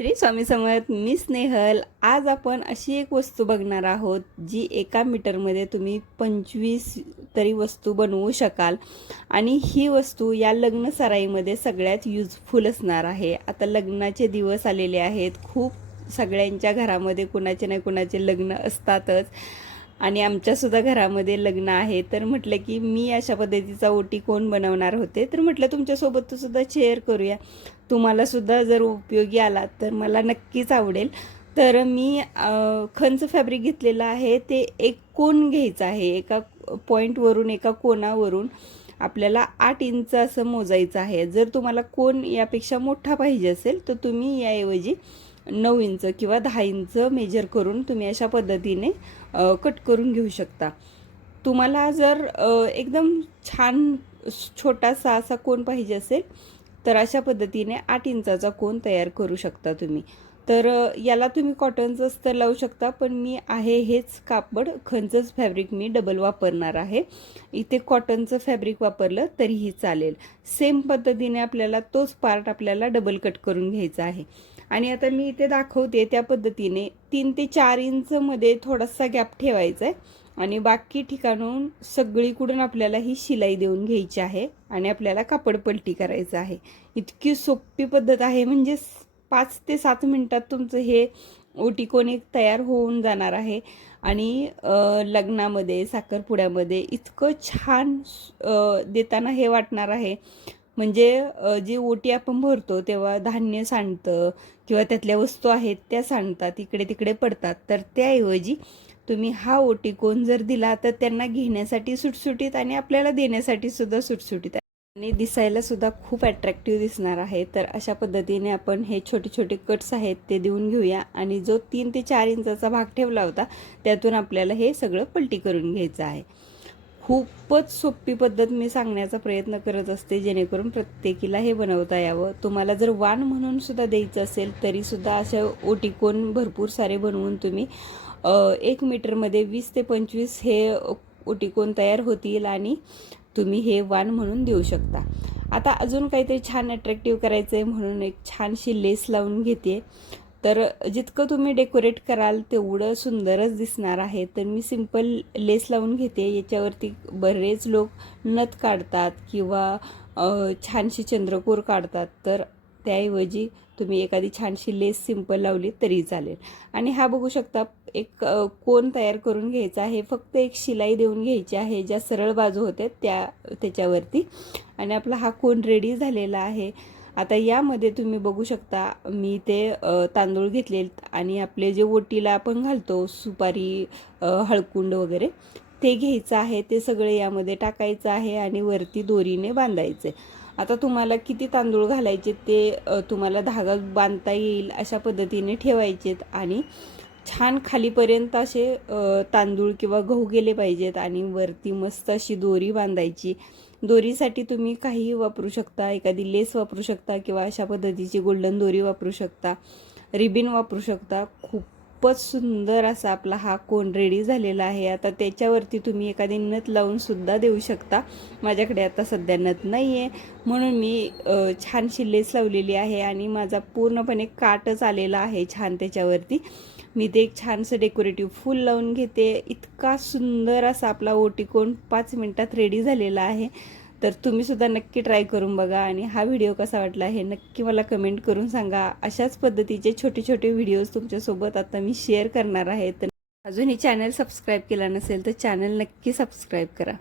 श्री स्वामी समर्थ. मी स्नेहल. आज आपण अशी एक वस्तू बघणार आहोत जी एका मीटरमध्ये तुम्ही 25 तरी वस्तू बनवू शकाल आणि ही वस्तू या लग्न सराईमध्ये सगळ्यात युजफुल असणार आहे. आता लग्नाचे दिवस आलेले आहेत. खूप सगळ्यांच्या घरामध्ये कुणाचे ना कुणाचे लग्न असतातच आणि आमच्यासुद्धा घरामध्ये लग्न आहे. तर म्हटलं की मी अशा पद्धतीचा ओटी कोण बनवणार होते, तर म्हटलं तुमच्यासोबत सुद्धा शेअर करूया. तुम्हाला सुद्धा जर उपयोगी आला तर मला नक्कीच आवडेल. तर मी खंच फॅब्रिक घेतलेलं आहे. ते एक कोन घ्यायचं आहे. एका पॉईंटवरून एका कोनावरून आपल्याला 8 इंच असं मोजायचं आहे. जर तुम्हाला कोन यापेक्षा मोठा पाहिजे असेल तर तुम्ही याऐवजी 9 इंच किंवा 10 इंच मेजर करून तुम्ही अशा पद्धतीने कट करून घेऊ शकता. तुम्हाला जर एकदम छान छोटासा असा कोन पाहिजे असेल तर अशा पद्धतीने 8 इंचाचा कोन तयार करू शकता तुम्ही. तर याला तुम्ही कॉटनचं अस्तर लावू शकता, पण मी आहे हेच कापड खंचच फॅब्रिक मी डबल वापरणार आहे. इथे कॉटनचं फॅब्रिक वापरलं तरीही चालेल. सेम पद्धतीने आपल्याला तोच पार्ट आपल्याला डबल कट करून घ्यायचा आहे. आणि आता मी इथे दाखवते त्या पद्धतीने 3 ते 4 इंचमध्ये थोडासा गॅप ठेवायचा आहे आणि बाकी ठिकाणून सगळीकडून आपल्याला ही शिलाई देऊन घ्यायची आहे आणि आपल्याला कापड पलटी करायचं आहे. इतकी सोपी पद्धत आहे, म्हणजे 5 ते 7 मिनिटात तुमचं हे ओटी कोन एक तयार होऊन जाणार आहे. आणि लग्नामध्ये साखरपुड्यामध्ये इतकं छान देताना हे वाटणार आहे. म्हणजे जी ओटी आपण भरतो तेव्हा धान्य सांडतं किंवा त्यातल्या वस्तू आहेत त्या सांडतात, इकडे तिकडे पडतात. तर त्याऐवजी तुम्ही हा ओटी कोन जर दिला तर त्यांना घेण्यासाठी सुटसुटीत आणि आपल्याला देण्यासाठी सुद्धा सुटसुटीत आणि दिसायला सुद्धा खूप अट्रॅक्टिव्ह दिसणार आहे. तर अशा पद्धतीने आपण हे छोटे छोटे कट्स आहेत ते देऊन घेऊया आणि जो 3 ते 4 इंचाचा भाग ठेवला होता त्यातून आपल्याला हे सगळं पलटी करून घ्यायचं आहे. खूपच सोपी पद्धत मी सांगण्याचा प्रयत्न करत असते जेणेकरून प्रत्येकीला हे बनवता यावं. तुम्हाला जर वाण म्हणून सुद्धा द्यायचं असेल तरी सुद्धा अशा ओटी कोन भरपूर सारे बनवून तुम्ही 1 मीटरमध्ये 20 ते 25 हे ओटी कोन तयार होतील आणि तुम्ही हे वाण म्हणून देऊ शकता. आता अजून काहीतरी छान अट्रॅक्टिव्ह करायचं आहे म्हणून एक छानशी लेस लावून घेते. तर जितकं तुम्ही डेकोरेट कराल तेवढं सुंदरच दिसणार आहे. तर मी सिंपल लेस लावून घेते. याच्यावरती बरेच लोक नथ काढतात किंवा छानशी चंद्रकोर काढतात. तर त्याऐवजी तुम्ही एखादी छानशी लेस सिंपल लावली तरी चालेल. आणि हा बघू शकता एक कोन तयार करून घ्यायचा आहे. फक्त एक शिलाई देऊन घ्यायची आहे ज्या सरळ बाजू होत्या त्याच्यावरती आणि आपला हा कोन रेडी झालेला आहे. आता यामध्ये तुम्ही बघू शकता मी ते तांदूळ घेतले आणि आपले जे ओटीला आपण घालतो सुपारी हळकुंड वगैरे ते घ्यायचं आहे. ते सगळे यामध्ये टाकायचं आहे आणि वरती दोरीने बांधायचे. आता तुम्हाला किती तांदूळ घालायचे ते तुम्हाला धागा बांधता येईल अशा पद्धतीने ठेवायचेत आणि छान खालीपर्यंत असे तांदूळ किंवा गहू गेले पाहिजेत आणि वरती मस्त अशी दोरी बांधायची. दोरीसाठी तुम्ही काहीही वापरू शकता. एखादी लेस वापरू शकता किंवा अशा पद्धतीची गोल्डन दोरी वापरू शकता, रिबिन वापरू शकता. खूपच सुंदर असा आपला हा कोन रेडी झालेला आहे. आता त्याच्यावरती तुम्ही एखादी नथ लावून सुद्धा देऊ शकता. माझ्याकडे आता सध्या नथ नाही आहे म्हणून मी छानशी लेस लावलेली आहे आणि माझा पूर्णपणे काटच आलेला आहे छान. त्याच्यावरती मी ते एक छानसं डेकोरेटिव्ह फूल लावून घेते. इतका सुंदर असा आपला ओटी कोन 5 मिनिटात रेडी झालेला आहे. तर तुम्ही सुद्धा नक्की ट्राय करून बघा आणि हा व्हिडिओ कसा वाटला हे नक्की मला कमेंट करून सांगा. अशाच पद्धतीचे छोटे छोटे व्हिडिओज तुमच्यासोबत आता मी शेअर करणार आहे. तर अजूनही चॅनल सबस्क्राईब केला नसेल तर चॅनल नक्की सबस्क्राईब करा.